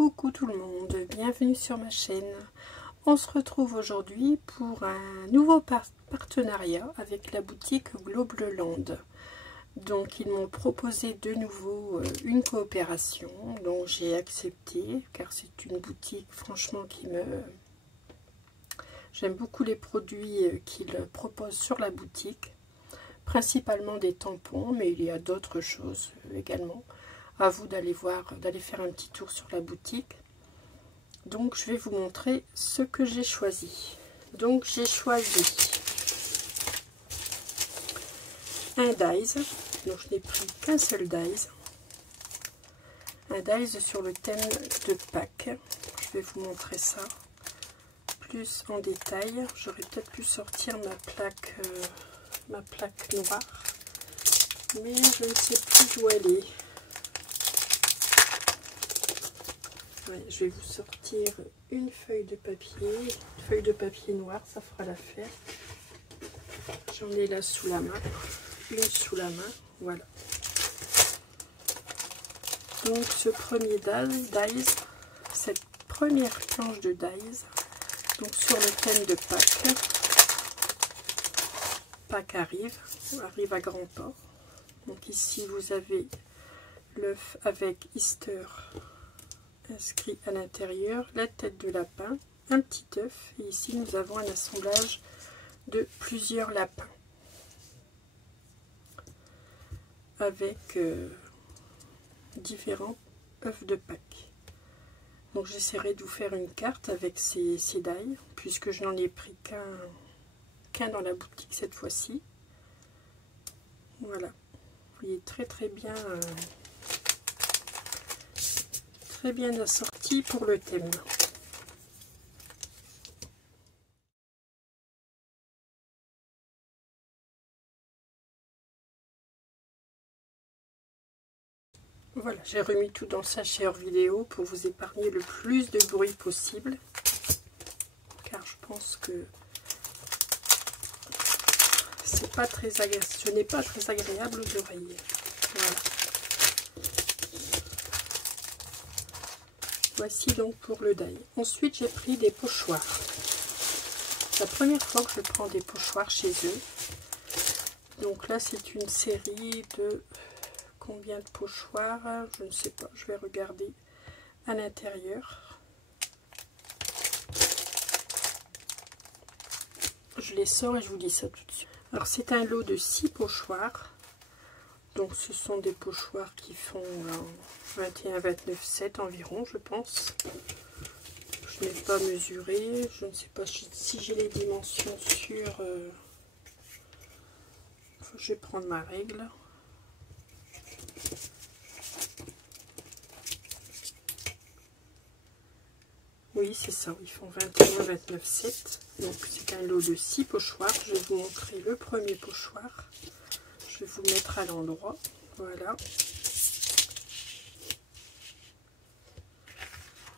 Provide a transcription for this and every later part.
Coucou tout le monde, bienvenue sur ma chaîne. On se retrouve aujourd'hui pour un nouveau partenariat avec la boutique Globleland. Donc ils m'ont proposé de nouveau une coopération dont j'ai accepté car c'est une boutique franchement qui me... J'aime beaucoup les produits qu'ils proposent sur la boutique, principalement des tampons, mais il y a d'autres choses également. À vous d'aller voir, d'aller faire un petit tour sur la boutique. Donc je vais vous montrer ce que j'ai choisi. Donc j'ai choisi un dies, donc je n'ai pris qu'un seul dies. Un dies sur le thème de Pâques. Je vais vous montrer ça plus en détail. J'aurais peut-être pu sortir ma plaque noire, mais je ne sais plus où elle est. Ouais, je vais vous sortir une feuille de papier noir, ça fera l'affaire. J'en ai là sous la main, une sous la main, voilà. Donc ce premier dies, cette première planche de dies, donc sur le thème de Pâques. Pâques arrive à grands pas. Donc ici vous avez l'œuf avec Easter inscrit à l'intérieur, la tête de lapin, un petit œuf, et ici nous avons un assemblage de plusieurs lapins avec différents œufs de Pâques. Donc j'essaierai de vous faire une carte avec ces dies, puisque je n'en ai pris qu'un dans la boutique cette fois-ci. Voilà, vous voyez très bien assorti pour le thème. Voilà, j'ai remis tout dans le sachet hors vidéo pour vous épargner le plus de bruit possible, car je pense que c'est pas très agréable, ce n'est pas très agréable aux oreilles. Voilà. Voici donc pour le die. Ensuite, j'ai pris des pochoirs. C'est la première fois que je prends des pochoirs chez eux. Donc là, c'est une série de combien de pochoirs? Je ne sais pas, je vais regarder à l'intérieur. Je les sors et je vous dis ça tout de suite. Alors, c'est un lot de 6 pochoirs. Donc ce sont des pochoirs qui font 21-29,7 environ, je pense. Je n'ai pas mesuré, je ne sais pas si j'ai les dimensions sur... je vais prendre ma règle. Oui, c'est ça, ils font 21-29,7. Donc c'est un lot de 6 pochoirs. Je vais vous montrer le premier pochoir. Je vais vous le mettre à l'endroit. Voilà.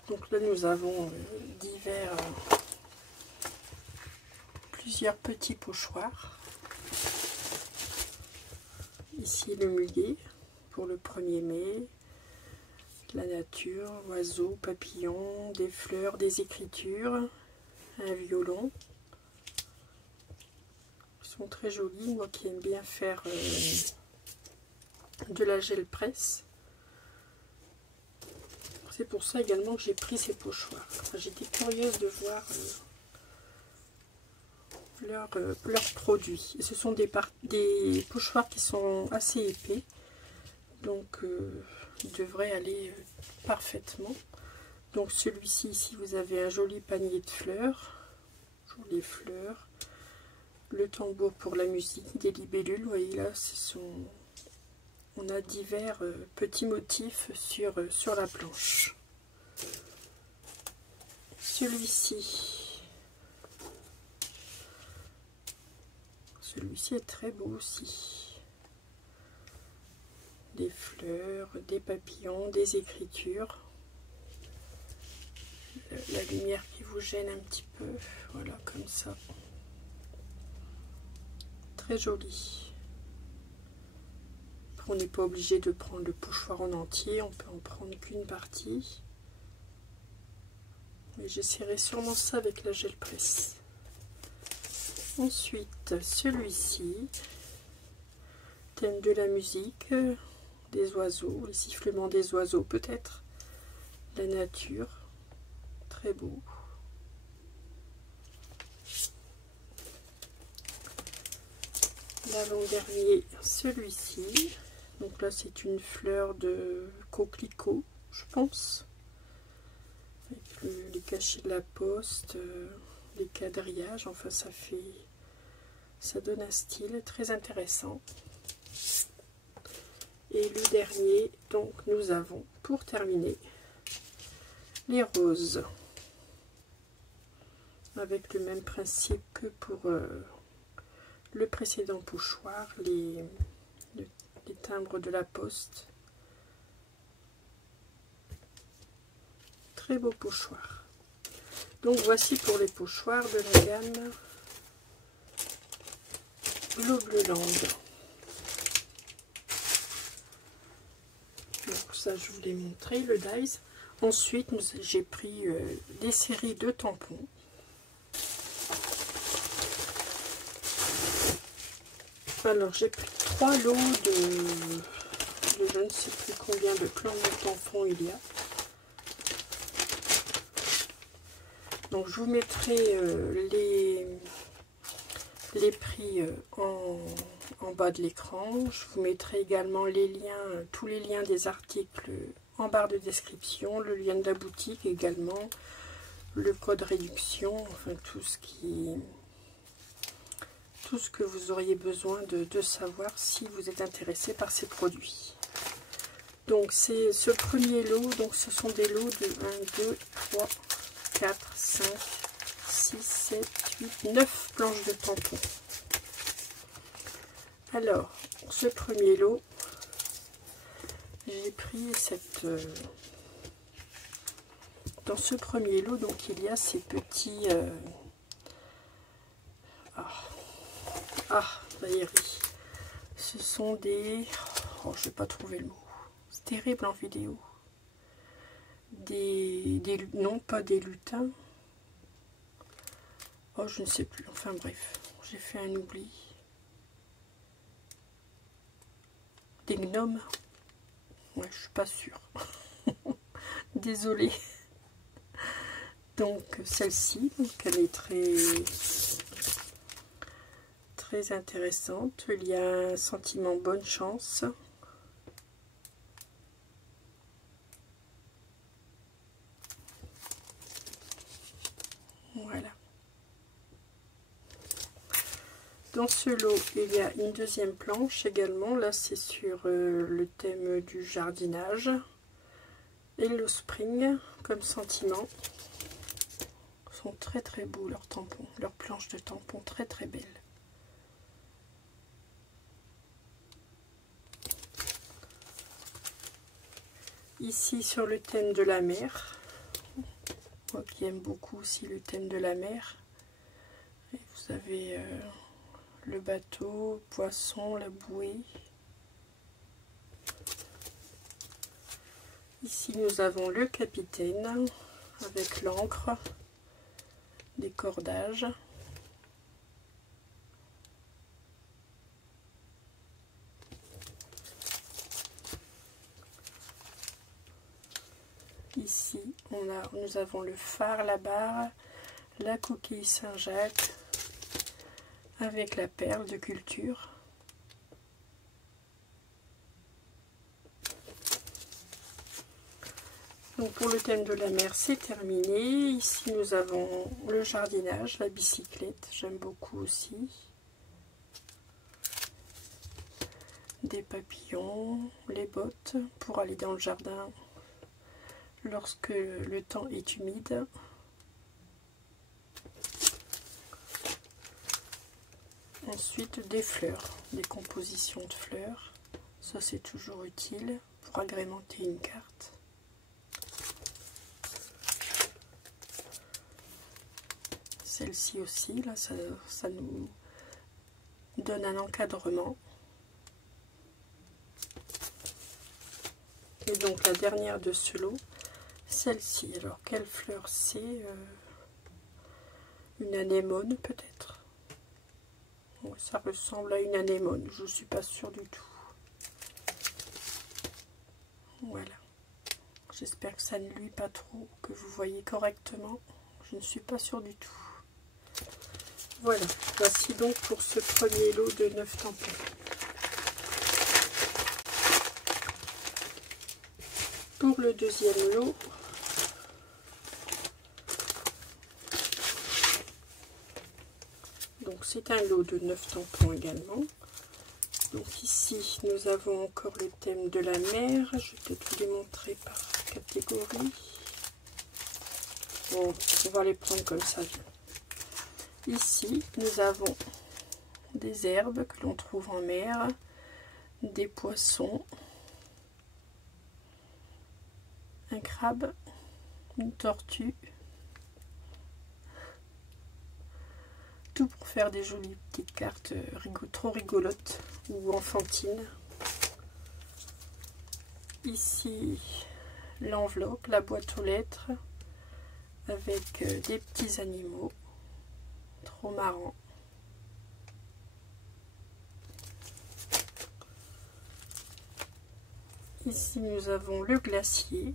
Donc là, nous avons plusieurs petits pochoirs. Ici, le muguet pour le 1er mai. La nature, oiseaux, papillons, des fleurs, des écritures, un violon. Ils sont très jolis, moi qui aime bien faire de la gel presse. C'est pour ça également que j'ai pris ces pochoirs. J'étais curieuse de voir leurs produits. Et ce sont des pochoirs qui sont assez épais, donc ils devraient aller parfaitement. Donc celui-ci, ici, vous avez un joli panier de fleurs, jolies fleurs, le tambour pour la musique, des libellules. Vous voyez là, on a divers petits motifs sur la planche. Celui-ci est très beau aussi. Des fleurs, des papillons, des écritures. La lumière qui vous gêne un petit peu, voilà, comme ça. Très joli. On n'est pas obligé de prendre le pochoir en entier, on peut en prendre qu'une partie. Mais j'essaierai sûrement ça avec la gel presse. Ensuite, celui-ci, thème de la musique, des oiseaux, les sifflements des oiseaux peut-être, la nature, très beau. L'avant-dernier, celui-ci, donc là c'est une fleur de coquelicot, je pense, avec les cachets de la poste, les quadrillages, enfin ça donne un style très intéressant. Et le dernier, donc nous avons pour terminer les roses, avec le même principe que pour le précédent pochoir, les timbres de la poste. Très beau pochoir. Donc voici pour les pochoirs de la gamme Globleland. Donc ça je vous l'ai montré, le dies. Ensuite j'ai pris des séries de tampons. Alors j'ai pris 3 lots de je ne sais plus combien de plans de tampons il y a. Donc je vous mettrai les prix en bas de l'écran. Je vous mettrai également les liens, tous les liens des articles en barre de description, le lien de la boutique également, le code réduction, enfin tout ce que vous auriez besoin de savoir si vous êtes intéressé par ces produits. Donc c'est ce premier lot, donc ce sont des lots de 1, 2, 3, 4, 5, 6, 7, 8, 9 planches de tampons. Alors, ce premier lot, j'ai pris cette... dans ce premier lot, donc il y a ces petits... Valérie. Ce sont des... Oh, je vais pas trouver le mot. C'est terrible en vidéo. Non, pas des lutins. Oh, je ne sais plus. Enfin bref, j'ai fait un oubli. Des gnomes. Ouais, je suis pas sûre. Désolée. Donc celle-ci, elle est très intéressante. Il y a un sentiment bonne chance. Voilà. Dans ce lot, il y a une deuxième planche également. Là, c'est sur le thème du jardinage. Hello Spring, comme sentiment. Ils sont très beaux leurs tampons, leurs planches de tampons, très belles. Ici, sur le thème de la mer. Moi qui aime beaucoup aussi le thème de la mer. Et vous avez... le bateau, poisson, la bouée. Ici nous avons le capitaine avec l'ancre, des cordages. Ici nous avons le phare, la barre, la coquille Saint-Jacques avec la perle de culture. Donc pour le thème de la mer, c'est terminé. Ici nous avons le jardinage, la bicyclette, j'aime beaucoup aussi. Des papillons, les bottes pour aller dans le jardin lorsque le temps est humide. Ensuite des fleurs, des compositions de fleurs, ça c'est toujours utile pour agrémenter une carte. Celle-ci aussi, là ça nous donne un encadrement. Et donc la dernière de ce lot, celle-ci. Alors, quelle fleur c'est? Une anémone peut-être? Ouais, ça ressemble à une anémone, je ne suis pas sûre du tout. Voilà. J'espère que ça ne luit pas trop, que vous voyez correctement. Je ne suis pas sûre du tout. Voilà, voici donc pour ce premier lot de 9 tampons. Pour le deuxième lot, donc c'est un lot de 9 tampons également. Donc ici, nous avons encore le thème de la mer. Je vais peut-être vous les montrer par catégorie. Bon, on va les prendre comme ça. Ici, nous avons des herbes que l'on trouve en mer, des poissons, un crabe, une tortue. Tout pour faire des jolies petites cartes trop rigolotes ou enfantines. Ici, l'enveloppe, la boîte aux lettres, avec des petits animaux. Trop marrant. Ici, nous avons le glacier,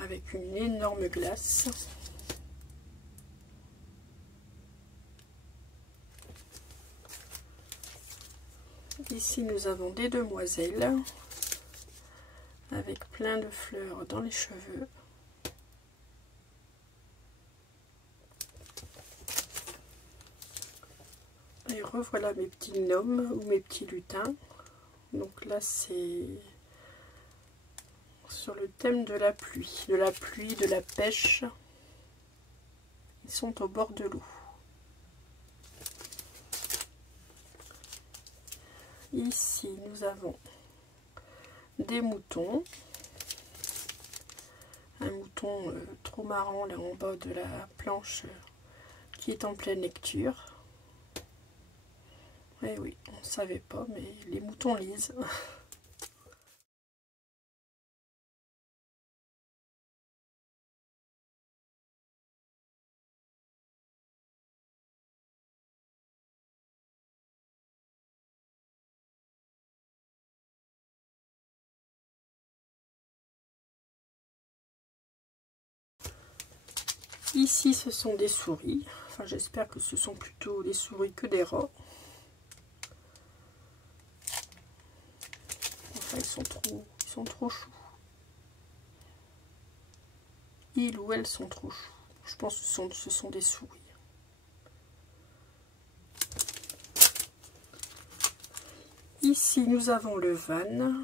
avec une énorme glace. Ici, nous avons des demoiselles avec plein de fleurs dans les cheveux. Et revoilà mes petits gnomes ou mes petits lutins. Donc là, c'est sur le thème de la pluie, de la pêche. Ils sont au bord de l'eau. Ici, nous avons des moutons. Un mouton trop marrant là en bas de la planche qui est en pleine lecture. Eh oui, on ne savait pas, mais les moutons lisent. Ici, ce sont des souris. Enfin, j'espère que ce sont plutôt des souris que des rats. Enfin, ils sont trop choux. Ils ou elles sont trop choux. Je pense que ce sont des souris. Ici, nous avons le van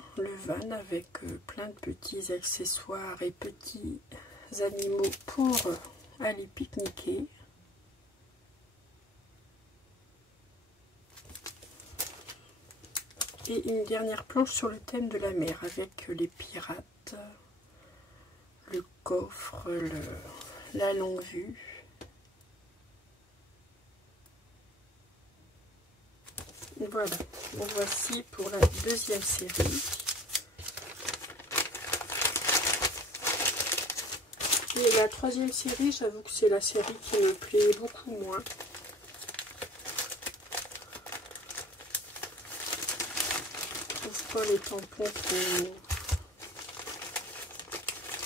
avec plein de petits accessoires et petits animaux pour aller pique-niquer. Et une dernière planche sur le thème de la mer avec les pirates, le coffre, la longue vue. Voilà, donc voici pour la deuxième série. Et la troisième série, j'avoue que c'est la série qui me plaît beaucoup moins. Je trouve pas les tampons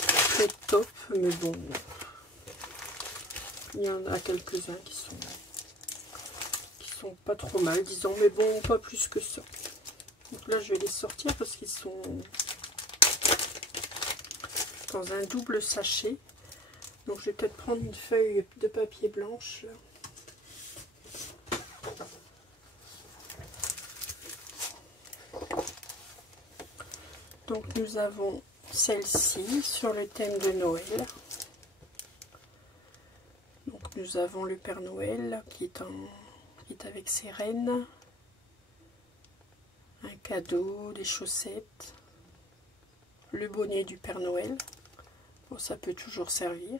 très top, mais bon, il y en a quelques-uns qui sont pas trop mal, disons, mais bon, pas plus que ça. Donc là, je vais les sortir parce qu'ils sont dans un double sachet. Donc je vais peut-être prendre une feuille de papier blanche. Donc nous avons celle-ci sur le thème de Noël. Donc nous avons le Père Noël qui est avec ses rennes. Un cadeau, des chaussettes. Le bonnet du Père Noël. Bon, ça peut toujours servir.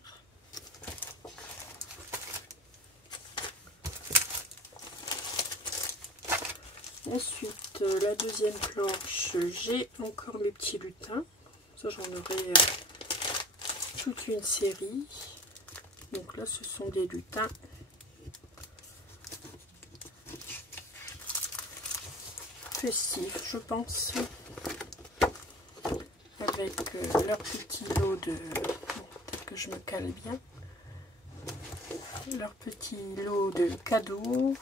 Ensuite, la deuxième planche, j'ai encore mes petits lutins. Ça, j'en aurai toute une série. Donc là, ce sont des lutins. Festifs, je pense. Avec leur petit lot de... Bon, peut-être que je me cale bien. Leur petit lot de cadeaux.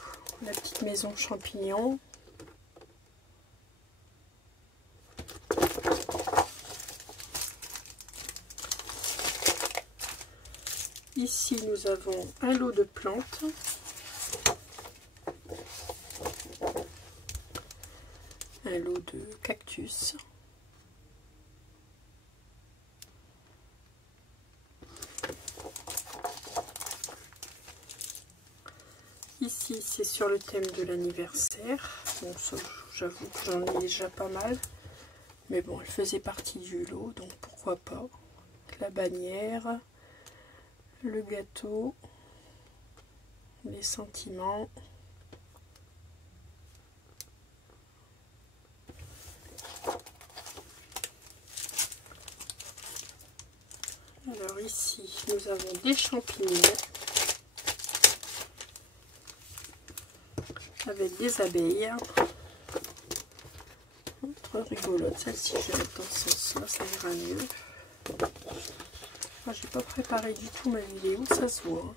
La petite maison champignon. Ici, nous avons un lot de plantes. Un lot de cactus. Ici, c'est sur le thème de l'anniversaire. Bon, ça, j'avoue que j'en ai déjà pas mal. Mais bon, elle faisait partie du lot, donc pourquoi pas. La bannière, le gâteau, les sentiments. Alors ici, nous avons des champignons avec des abeilles. Trop rigolote, celle-ci je vais mettre dans ce sens-là, ça ira mieux. Moi, j'ai pas préparé du tout ma vidéo, ça se voit.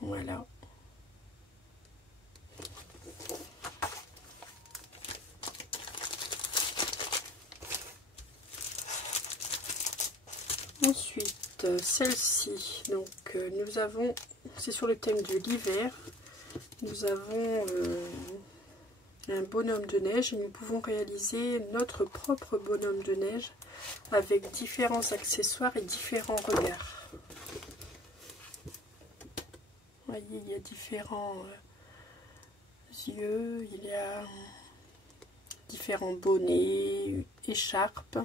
Voilà. Ensuite, celle-ci, donc nous avons, c'est sur le thème de l'hiver, nous avons un bonhomme de neige et nous pouvons réaliser notre propre bonhomme de neige avec différents accessoires et différents regards. Vous voyez, il y a différents yeux, il y a différents bonnets, écharpes.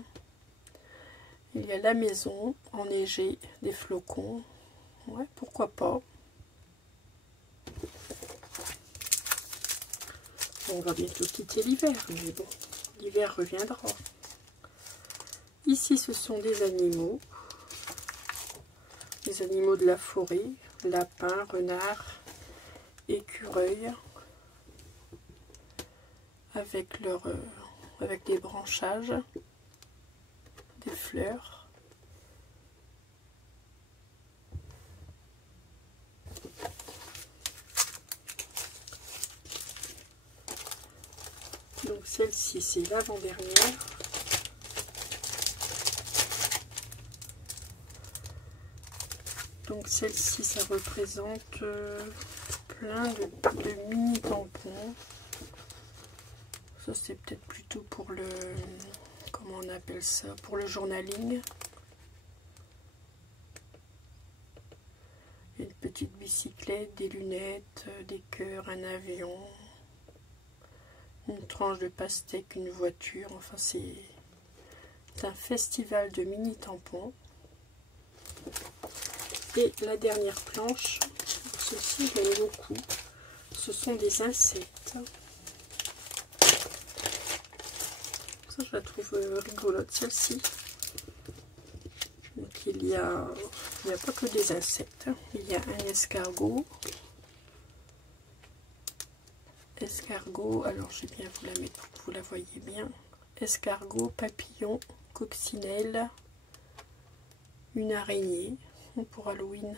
Il y a la maison enneigée, des flocons. Ouais, pourquoi pas. Bon, on va bientôt quitter l'hiver, mais bon, l'hiver reviendra. Ici, ce sont des animaux. Les animaux de la forêt. Lapins, renards, écureuils. Avec des branchages. Des fleurs. Donc celle-ci, c'est l'avant-dernière. Donc celle-ci, ça représente plein de mini tampons. Ça, c'est peut-être plutôt pour le... Comment on appelle ça? Pour le journaling. Une petite bicyclette, des lunettes, des cœurs, un avion, une tranche de pastèque, une voiture. Enfin, c'est un festival de mini tampons. Et la dernière planche, ceci j'aime beaucoup, ce sont des insectes. Ça, je la trouve rigolote, celle-ci. Donc il n'y a pas que des insectes. Il y a un escargot. Alors je vais bien vous la mettre pour que vous la voyez bien. Escargot, papillon, coccinelle, une araignée pour Halloween,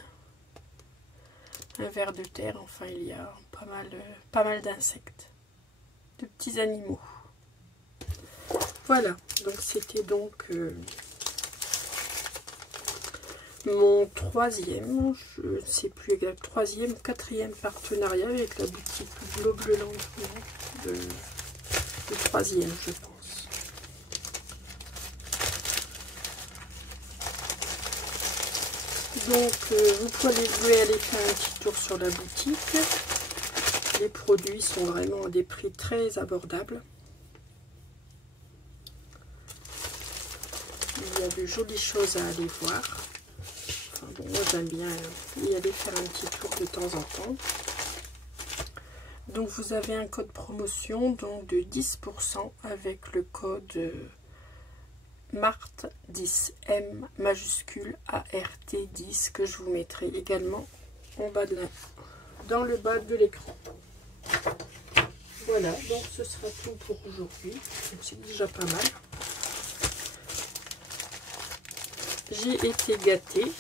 un ver de terre. Enfin, il y a pas mal d'insectes, de petits animaux. Voilà, donc c'était donc mon troisième, je ne sais plus exact, troisième, quatrième partenariat avec la boutique Bleu-Blanc le troisième, je pense. Donc vous pouvez aller faire un petit tour sur la boutique. Les produits sont vraiment à des prix très abordables. Il y a de jolies choses à aller voir. Enfin, bon, moi j'aime bien y aller faire un petit tour de temps en temps. Donc vous avez un code promotion donc de 10% avec le code Marthe 10, M majuscule ART 10, que je vous mettrai également en bas dans le bas de l'écran. Voilà, donc ce sera tout pour aujourd'hui. C'est déjà pas mal. J'ai été gâtée.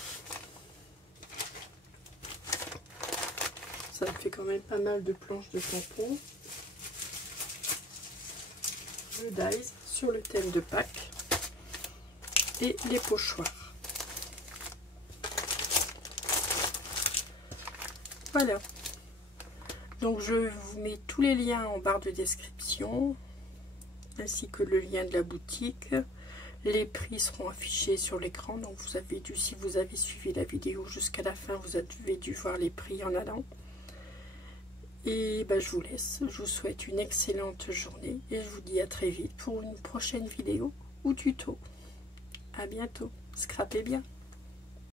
Ça me fait quand même pas mal de planches de tampons. Le dies sur le thème de Pâques. Et les pochoirs. Voilà. Donc je vous mets tous les liens en barre de description, ainsi que le lien de la boutique. Les prix seront affichés sur l'écran, donc vous avez dû, si vous avez suivi la vidéo jusqu'à la fin, vous avez dû voir les prix en allant. Et ben, je vous laisse, je vous souhaite une excellente journée et je vous dis à très vite pour une prochaine vidéo ou tuto. À bientôt, scrapez bien.